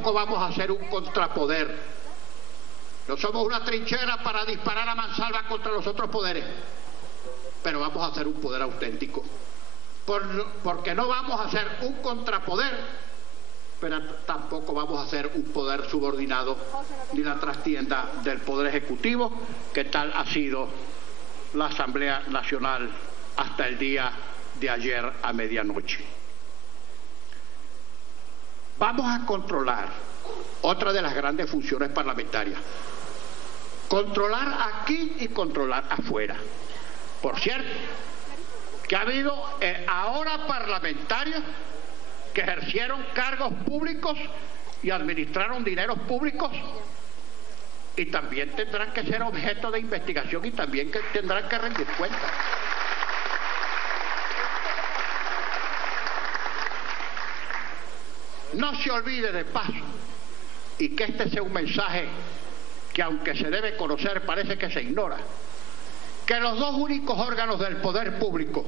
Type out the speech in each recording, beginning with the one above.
tampoco vamos a ser un contrapoder. No somos una trinchera para disparar a mansalva contra los otros poderes, pero vamos a ser un poder auténtico. Porque no vamos a ser un contrapoder, pero tampoco vamos a ser un poder subordinado ni la trastienda del Poder Ejecutivo, que tal ha sido la Asamblea Nacional hasta el día de ayer a medianoche. Vamos a controlar otra de las grandes funciones parlamentarias. Controlar aquí y controlar afuera. Por cierto, que ha habido ahora parlamentarios que ejercieron cargos públicos y administraron dineros públicos y también tendrán que ser objeto de investigación y también que tendrán que rendir cuentas. No se olvide de paso, y que este sea un mensaje que aunque se debe conocer parece que se ignora, que los dos únicos órganos del poder público,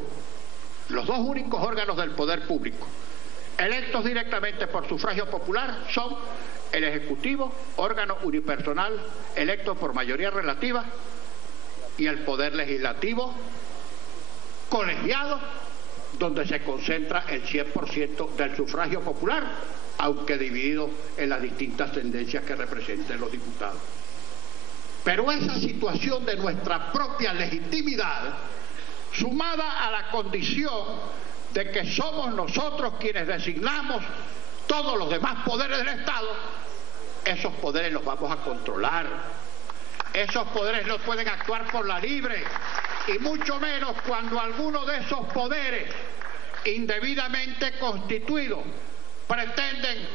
electos directamente por sufragio popular, son el Ejecutivo, órgano unipersonal electo por mayoría relativa, y el Poder Legislativo, colegiado, donde se concentra el 100% del sufragio popular, aunque dividido en las distintas tendencias que representen los diputados. Pero esa situación de nuestra propia legitimidad, sumada a la condición de que somos nosotros quienes designamos todos los demás poderes del Estado, esos poderes los vamos a controlar. Esos poderes no pueden actuar por la libre, y mucho menos cuando alguno de esos poderes indebidamente constituidos pretenden,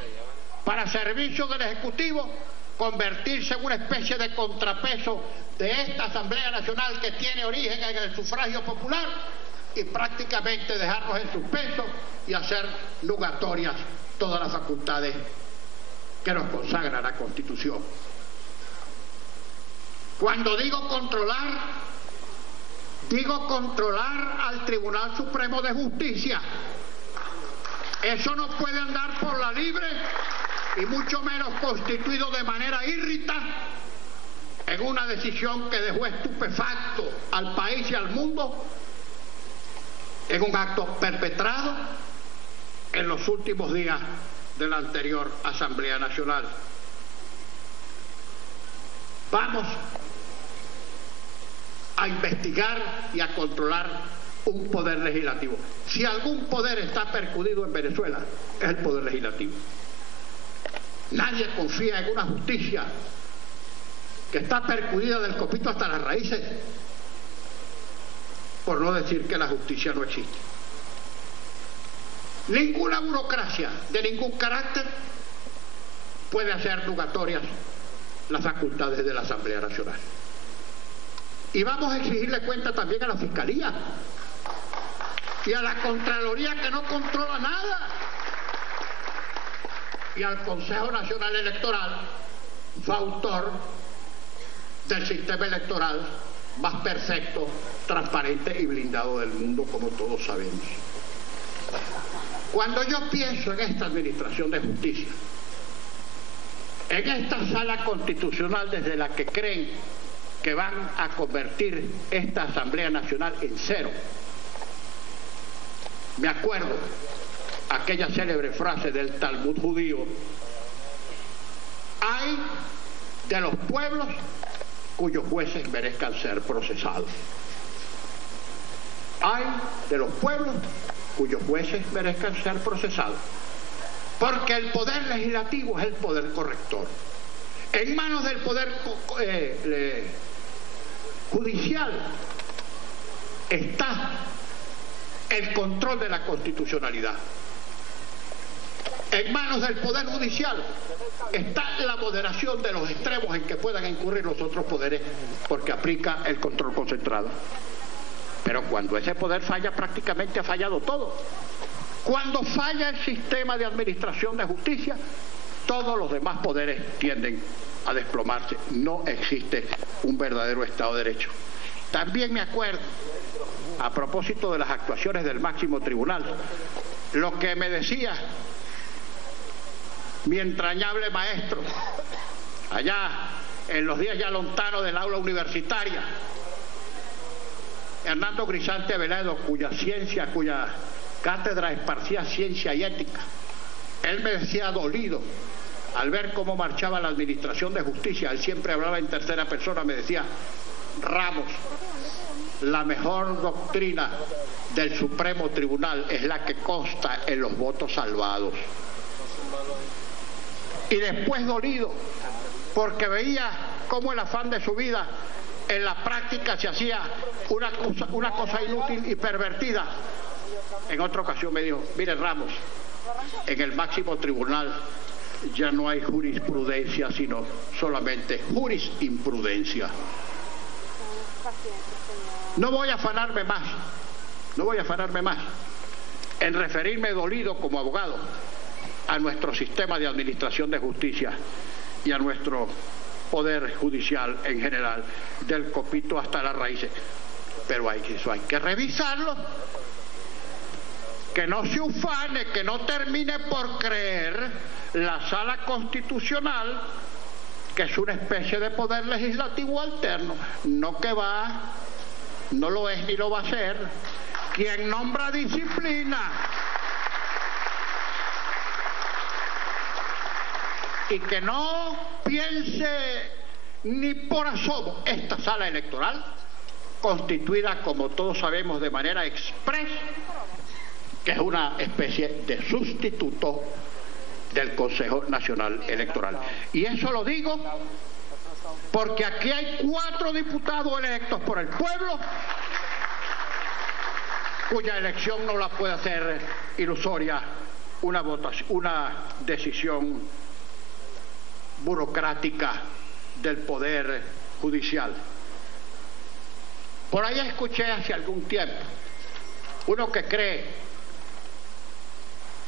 para servicio del Ejecutivo, convertirse en una especie de contrapeso de esta Asamblea Nacional que tiene origen en el sufragio popular, y prácticamente dejarnos en suspenso y hacer nugatorias todas las facultades que nos consagra la Constitución. Cuando digo controlar al Tribunal Supremo de Justicia. Eso no puede andar por la libre, y mucho menos constituido de manera írrita en una decisión que dejó estupefacto al país y al mundo, en un acto perpetrado en los últimos días de la anterior Asamblea Nacional. Vamos a investigar y a controlar un poder legislativo. Si algún poder está percudido en Venezuela, es el poder legislativo. Nadie confía en una justicia que está percudida del copito hasta las raíces, por no decir que la justicia no existe. Ninguna burocracia de ningún carácter puede hacer nugatorias las facultades de la Asamblea Nacional. Y vamos a exigirle cuenta también a la Fiscalía y a la Contraloría, que no controla nada, y al Consejo Nacional Electoral, autor del sistema electoral más perfecto, transparente y blindado del mundo, como todos sabemos. Cuando yo pienso en esta administración de justicia, en esta sala constitucional desde la que creen que van a convertir esta Asamblea Nacional en cero, me acuerdo aquella célebre frase del Talmud judío: hay de los pueblos cuyos jueces merezcan ser procesados. Hay de los pueblos cuyos jueces merezcan ser procesados. Porque el poder legislativo es el poder corrector. En manos del poder judicial está el control de la constitucionalidad. En manos del Poder Judicial está la moderación de los extremos en que puedan incurrir los otros poderes, porque aplica el control concentrado. Pero cuando ese poder falla, prácticamente ha fallado todo. Cuando falla el sistema de administración de justicia, todos los demás poderes tienden a desplomarse. No existe un verdadero Estado de Derecho. También me acuerdo, a propósito de las actuaciones del máximo tribunal, lo que me decía mi entrañable maestro, allá en los días ya lontanos del aula universitaria, Hernando Grisante Veledo, cuya cátedra esparcía ciencia y ética. Él me decía dolido al ver cómo marchaba la administración de justicia. Él siempre hablaba en tercera persona, me decía: Ramos, la mejor doctrina del Supremo Tribunal es la que consta en los votos salvados. Y después dolido porque veía cómo el afán de su vida en la práctica se hacía una cosa inútil y pervertida. En otra ocasión me dijo: mire, Ramos, en el máximo tribunal ya no hay jurisprudencia, sino solamente jurisprudencia. No voy a afanarme más en referirme dolido como abogado a nuestro sistema de administración de justicia y a nuestro poder judicial en general, del copito hasta las raíces. Pero eso hay que revisarlo. Que no se ufane, que no termine por creer la Sala Constitucional que es una especie de poder legislativo alterno. No que va, no lo es ni lo va a ser. Quien nombra disciplina y que no piense ni por asomo esta sala electoral, constituida, como todos sabemos, de manera expresa, que es una especie de sustituto del Consejo Nacional Electoral. Y eso lo digo porque aquí hay 4 diputados electos por el pueblo, cuya elección no la puede hacer ilusoria una decisión burocrática del Poder Judicial. Por ahí escuché hace algún tiempo uno que cree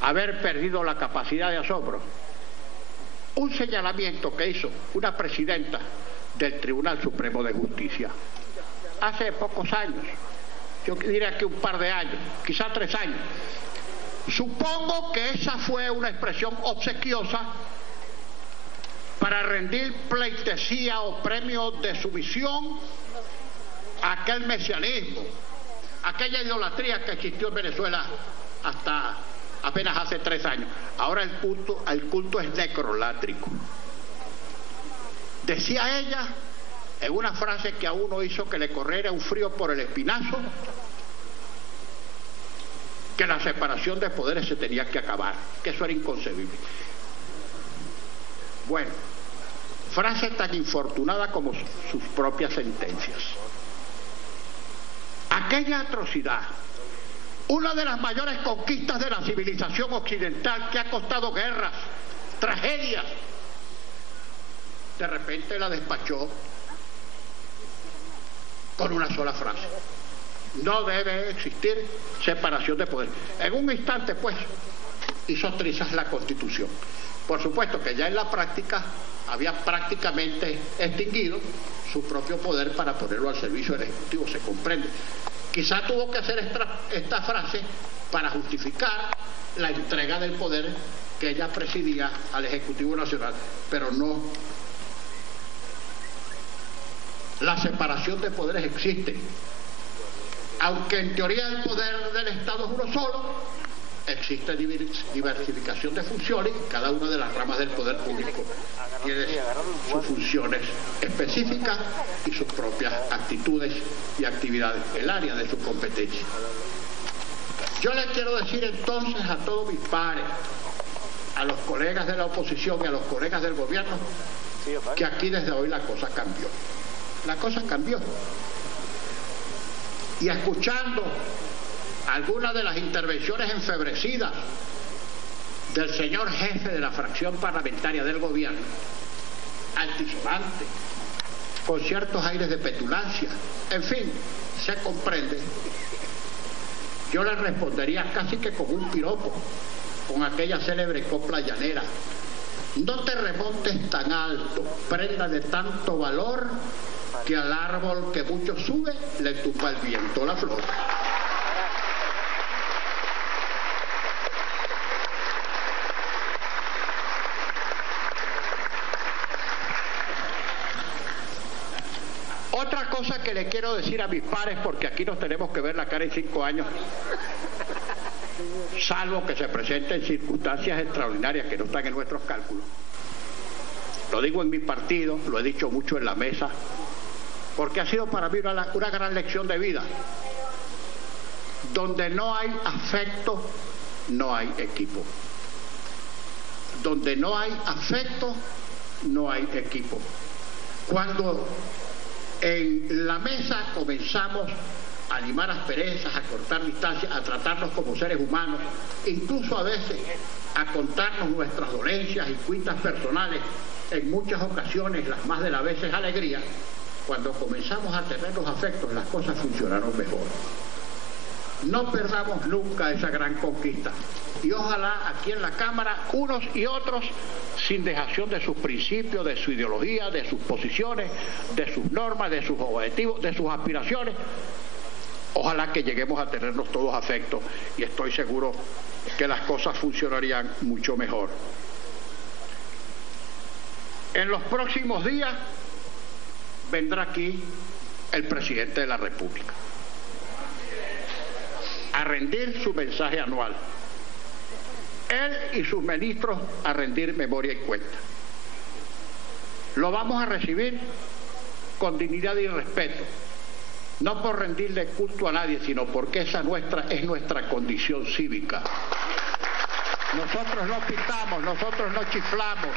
haber perdido la capacidad de asombro, un señalamiento que hizo una presidenta del Tribunal Supremo de Justicia hace pocos años, yo diría que un par de años, quizá 3 años. Supongo que esa fue una expresión obsequiosa para rendir pleitesía o premio de sumisión a aquel mesianismo, aquella idolatría que existió en Venezuela hasta apenas hace 3 años. Ahora el culto es necrolátrico. Decía ella en una frase que a uno hizo que le corriera un frío por el espinazo, que la separación de poderes se tenía que acabar, que eso era inconcebible. Bueno, frase tan infortunada como sus propias sentencias. Aquella atrocidad, una de las mayores conquistas de la civilización occidental, que ha costado guerras, tragedias, de repente la despachó con una sola frase: no debe existir separación de poder. En un instante, pues, hizo trizas la Constitución. Por supuesto que ya en la práctica había prácticamente extinguido su propio poder para ponerlo al servicio del Ejecutivo, se comprende. Quizá tuvo que hacer esta frase para justificar la entrega del poder que ella presidía al Ejecutivo Nacional, pero no. La separación de poderes existe. Aunque en teoría el poder del Estado es uno solo, existe diversificación de funciones y cada una de las ramas del poder público tiene sus funciones específicas y sus propias actitudes y actividades, el área de su competencia. Yo les quiero decir entonces a todos mis pares, a los colegas de la oposición y a los colegas del gobierno, que aquí desde hoy la cosa cambió. La cosa cambió. Y escuchando algunas de las intervenciones enfebrecidas del señor jefe de la fracción parlamentaria del gobierno, altisonante, con ciertos aires de petulancia, en fin, se comprende, yo le respondería casi que con un piropo, con aquella célebre copla llanera: no te remontes tan alto, prenda de tanto valor, que al árbol que mucho sube le tumba el viento la flor. otra cosa que le quiero decir a mis pares, porque aquí nos tenemos que ver la cara en 5 años, salvo que se presenten circunstancias extraordinarias que no están en nuestros cálculos. Lo digo en mi partido, lo he dicho mucho en la mesa, porque ha sido para mí una gran lección de vida. Donde no hay afecto, no hay equipo. Donde no hay afecto, no hay equipo. Cuando en la mesa comenzamos a limar asperezas, a cortar distancias, a tratarnos como seres humanos, incluso a veces a contarnos nuestras dolencias y cuitas personales, en muchas ocasiones, las más de las veces alegría, cuando comenzamos a tener los afectos, las cosas funcionaron mejor. No perdamos nunca esa gran conquista. Y ojalá aquí en la Cámara, unos y otros, sin dejación de sus principios, de su ideología, de sus posiciones, de sus normas, de sus objetivos, de sus aspiraciones, ojalá que lleguemos a tenernos todos afectos, y estoy seguro que las cosas funcionarían mucho mejor. En los próximos días vendrá aquí el presidente de la República a rendir su mensaje anual. Él y sus ministros a rendir memoria y cuenta. Lo vamos a recibir con dignidad y respeto, no por rendirle culto a nadie, sino porque esa es nuestra condición cívica. Nosotros no pitamos, nosotros no chiflamos.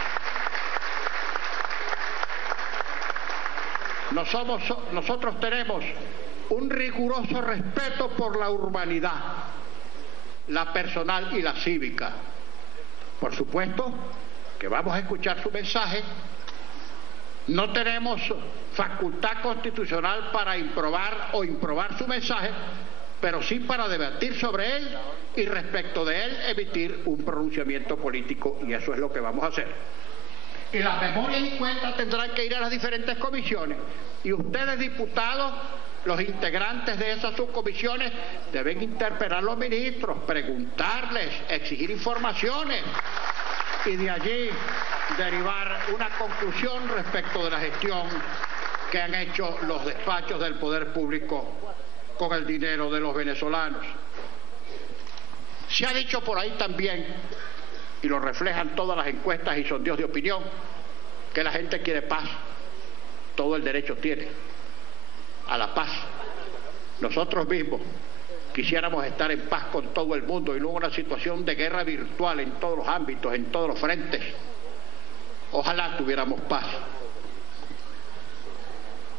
Nosotros tenemos un riguroso respeto por la urbanidad, la personal y la cívica. Por supuesto que vamos a escuchar su mensaje. No tenemos facultad constitucional para improbar su mensaje, pero sí para debatir sobre él y respecto de él emitir un pronunciamiento político, y eso es lo que vamos a hacer. Y las memorias y cuentas tendrán que ir a las diferentes comisiones, y ustedes, diputados, los integrantes de esas subcomisiones, deben interpelar a los ministros, preguntarles, exigir informaciones y de allí derivar una conclusión respecto de la gestión que han hecho los despachos del poder público con el dinero de los venezolanos. Se ha dicho por ahí también, y lo reflejan todas las encuestas y sondeos de opinión, que la gente quiere paz. Todo el derecho tiene a la paz. Nosotros mismos quisiéramos estar en paz con todo el mundo y luego una situación de guerra virtual en todos los ámbitos, en todos los frentes. Ojalá tuviéramos paz,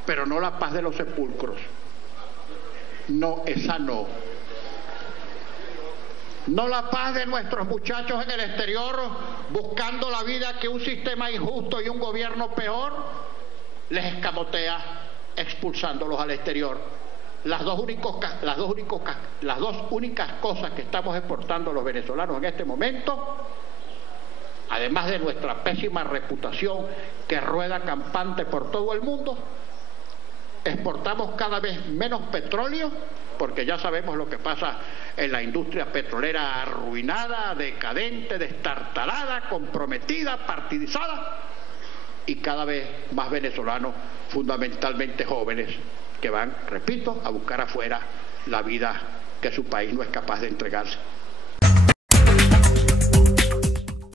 pero no la paz de los sepulcros. No, esa no. No la paz de nuestros muchachos en el exterior buscando la vida que un sistema injusto y un gobierno peor les escamotea, expulsándolos al exterior. Las dos únicas cosas que estamos exportando los venezolanos en este momento, además de nuestra pésima reputación que rueda campante por todo el mundo, exportamos cada vez menos petróleo, porque ya sabemos lo que pasa en la industria petrolera arruinada, decadente, destartalada, comprometida, partidizada, y cada vez más venezolanos, fundamentalmente jóvenes, que van, repito, a buscar afuera la vida que su país no es capaz de entregarse.